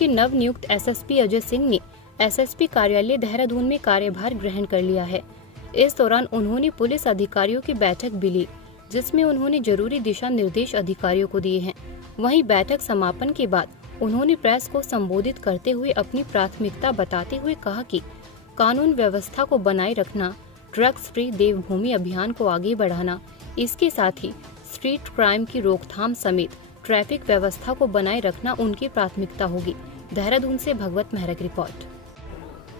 के नव नियुक्त एसएसपी अजय सिंह ने एसएसपी कार्यालय देहरादून में कार्यभार ग्रहण कर लिया है। इस दौरान उन्होंने पुलिस अधिकारियों की बैठक भी ली, जिसमें उन्होंने जरूरी दिशा निर्देश अधिकारियों को दिए हैं। वहीं बैठक समापन के बाद उन्होंने प्रेस को संबोधित करते हुए अपनी प्राथमिकता बताते हुए कहा कि कानून व्यवस्था को बनाए रखना, ड्रग्स फ्री देवभूमि अभियान को आगे बढ़ाना, इसके साथ ही स्ट्रीट क्राइम की रोकथाम समेत ट्रैफिक व्यवस्था को बनाए रखना उनकी प्राथमिकता होगी। देहरादून से भगवत मेहरा की रिपोर्ट।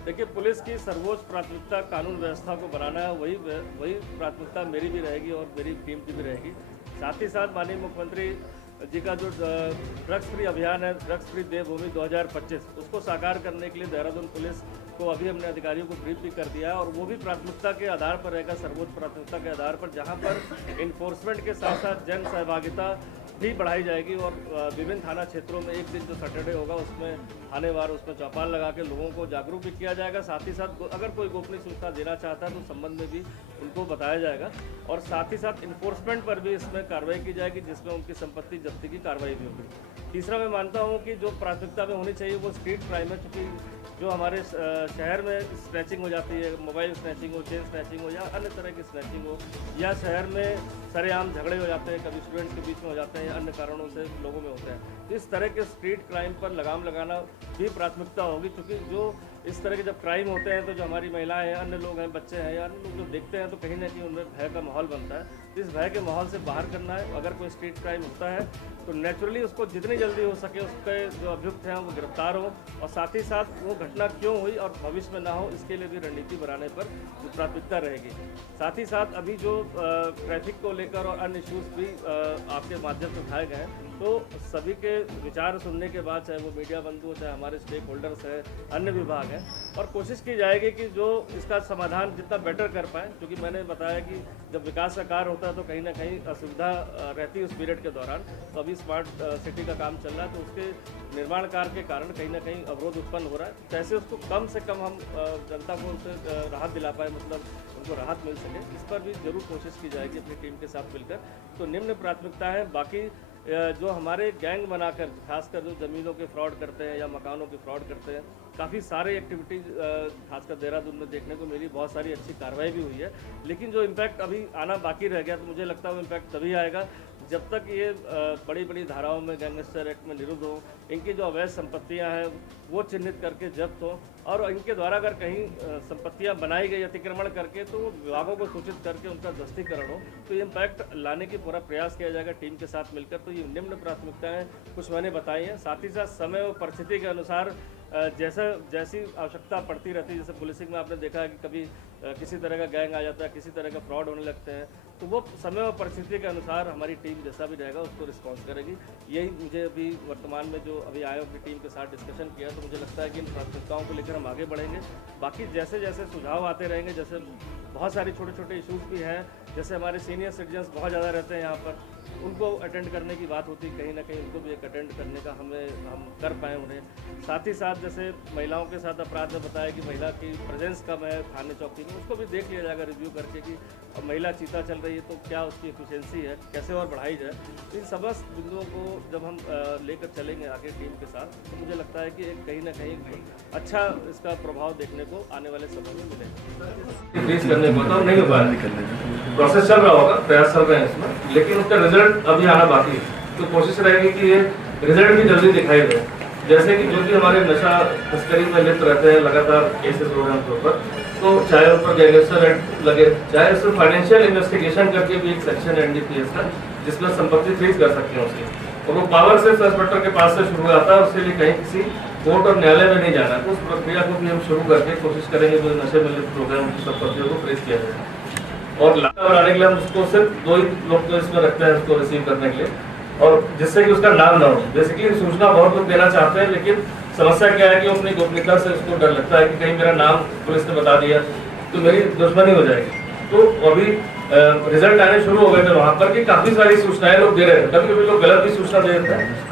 देखिए, पुलिस की सर्वोच्च प्राथमिकता कानून व्यवस्था को बनाना है। वही प्राथमिकता मेरी भी रहेगी और मेरी टीम की भी रहेगी। साथ ही साथ माननीय मुख्यमंत्री जी का जो ड्रग्स फ्री अभियान है, ड्रग्स फ्री देवभूमि 2025, उसको साकार करने के लिए देहरादून पुलिस को अभी हमने अधिकारियों को ब्रीफ भी कर दिया है और वो भी प्राथमिकता के आधार पर रहेगा, सर्वोच्च प्राथमिकता के आधार पर, जहां पर इन्फोर्समेंट के साथ साथ जन सहभागिता भी बढ़ाई जाएगी और विभिन्न थाना क्षेत्रों में एक दिन जो सैटरडे होगा उसमें थानेवार उसमें चौपाल लगा के लोगों को जागरूक भी किया जाएगा। साथ ही साथ अगर कोई गोपनीय सूचना देना चाहता है तो संबंध में भी उनको बताया जाएगा और साथ ही साथ इन्फोर्समेंट पर भी इसमें कार्रवाई की जाएगी, जिसमें उनकी संपत्ति जब्ती की कार्रवाई भी होगी। तीसरा, मैं मानता हूँ कि जो प्राथमिकता में होनी चाहिए वो स्ट्रीट क्राइम है, क्योंकि जो हमारे शहर में स्नैचिंग हो जाती है, मोबाइल स्नैचिंग हो, चेन स्नैचिंग हो या अन्य तरह की स्नैचिंग हो, या शहर में सरेआम झगड़े हो जाते हैं, कभी स्टूडेंट्स के बीच में हो जाते हैं या अन्य कारणों से लोगों में होते हैं, तो इस तरह के स्ट्रीट क्राइम पर लगाम लगाना भी प्राथमिकता होगी। क्योंकि जो इस तरह के जब क्राइम होते हैं तो जो हमारी महिलाएं हैं, अन्य लोग हैं, बच्चे हैं या अन्य लोग जो देखते हैं तो कहीं ना कहीं उनमें भय का माहौल बनता है। तो इस भय के माहौल से बाहर करना है। अगर कोई स्ट्रीट क्राइम होता है तो नेचुरली उसको जितनी जल्दी हो सके उसके जो अभियुक्त हैं वो गिरफ्तार हो और साथ ही साथ वो घटना क्यों हुई और भविष्य में ना हो, इसके लिए भी रणनीति बनाने पर प्राथमिकता रहेगी। साथ ही साथ अभी जो ट्रैफिक को लेकर और अन्य इश्यूज भी आपके माध्यम से उठाए गए हैं, तो सभी के विचार सुनने के बाद, चाहे वो मीडिया बंधु हो, चाहे हमारे स्टेक होल्डर्स हैं, अन्य विभाग हैं, और कोशिश की जाएगी कि जो इसका समाधान जितना बेटर कर पाए। क्योंकि मैंने बताया कि जब विकास का कार्य होता है तो कहीं ना कहीं असुविधा रहती है उस पीरियड के दौरान। तो अभी स्मार्ट सिटी का काम चल रहा है, तो उसके निर्माण कार्य के कारण कहीं ना कहीं अवरोध उत्पन्न हो रहा है। कैसे उसको कम से कम हम जनता को उससे राहत दिला पाए, मतलब उनको राहत मिल सके, इस पर भी जरूर कोशिश की जाएगी अपनी टीम के साथ मिलकर। तो निम्न प्राथमिकता है। बाकी जो हमारे गैंग बनाकर खासकर जो ज़मीनों के फ्रॉड करते हैं या मकानों के फ्रॉड करते हैं, काफ़ी सारे एक्टिविटीज़ खासकर देहरादून में देखने को मिली, बहुत सारी अच्छी कार्रवाई भी हुई है। लेकिन जो इम्पैक्ट अभी आना बाकी रह गया, तो मुझे लगता है वो इम्पैक्ट तभी आएगा जब तक ये बड़ी बड़ी धाराओं में गैंगस्टर एक्ट में निरुद्ध हो, इनकी जो अवैध संपत्तियां हैं वो चिन्हित करके जब्त हो, और इनके द्वारा अगर कहीं संपत्तियां बनाई गई अतिक्रमण करके तो विभागों को सूचित करके उनका ध्वस्तीकरण हो। तो ये इम्पैक्ट लाने की पूरा प्रयास किया जाएगा टीम के साथ मिलकर। तो ये निम्न प्राथमिकताएं कुछ मैंने बताई हैं। साथ ही साथ समय और परिस्थिति के अनुसार जैसी आवश्यकता पड़ती रहती है, जैसे पुलिसिंग में आपने देखा है कि कभी किसी तरह का गैंग आ जाता है, किसी तरह का फ्रॉड होने लगते हैं, तो वो समय और परिस्थिति के अनुसार हमारी टीम जैसा भी रहेगा उसको रिस्पॉन्स करेगी। यही मुझे अभी वर्तमान में जो अभी आए अपनी टीम के साथ डिस्कशन किया, तो मुझे लगता है कि इन प्राथमिकताओं को लेकर हम आगे बढ़ेंगे। बाकी जैसे जैसे सुझाव आते रहेंगे, जैसे बहुत सारी छोटे छोटे इशूज़ भी हैं, जैसे हमारे सीनियर सिटीजन्स बहुत ज़्यादा रहते हैं यहाँ पर, उनको अटेंड करने की बात होती है, कहीं ना कहीं उनको भी एक अटेंड करने का हम कर पाएँ उन्हें। साथ ही साथ जैसे महिलाओं के साथ अपराध में बताया कि महिला की प्रेजेंस कम है थाने चौकी में, उसको भी देख लिया जाएगा रिव्यू करके कि अब महिला चीता चल रही है तो क्या उसकी एफिशिएंसी है, कैसे और बढ़ाई जाए। इन समस्त बिंदुओं को जब हम लेकर चलेंगे आगे टीम के साथ, तो मुझे लगता है कि एक कहीं ना कहीं अच्छा इसका प्रभाव देखने को आने वाले समय में मिलेगा। प्रोसेस चल रहा होगा, प्रयास चल रहे हैं इसमें, लेकिन उसका रिजल्ट अभी आना बाकी है। तो कोशिश रहेगी कि ये रिजल्ट भी जल्दी दिखाई दे। जैसे कि जो भी हमारे नशा तस्करी में लिप्त रहते हैं, लगातार केसेस हो रहे हैं उनके ऊपर, तो चाहे उन पर गैंगस्टर एक्ट लगे, चाहे उसमें फाइनेंशियल इन्वेस्टिगेशन करके भी एक सेक्शन है NDPS का, जिसमें संपत्ति फ्रीज कर सकते हैं उसकी, और वो पावर सिर्फ इंस्पेक्टर के पास से शुरू होता है, उसके लिए कहीं किसी कोर्ट और न्यायालय में नहीं जाना। तो उस प्रक्रिया को भी हम शुरू करके कोशिश करेंगे जो नशे में लिप्त हो गए उनकी संपत्तियों को फ्रीज किया जाए। और लाने बनाने के लिए हम उसको सिर्फ 2 ही लोग तो इसमें रखते हैं उसको रिसीव करने के लिए, और जिससे कि उसका नाम ना हो। बेसिकली सूचना बहुत लोग देना चाहते हैं, लेकिन समस्या क्या है कि अपनी गोपनीयता से उसको डर लगता है कि कहीं मेरा नाम पुलिस ने बता दिया तो मेरी दुश्मनी हो जाएगी। तो अभी रिजल्ट आने शुरू हो गए थे वहाँ पर कि काफ़ी सारी सूचनाएं लोग दे रहे हैं, कभी कभी लोग गलत भी सूचना दे देते हैं,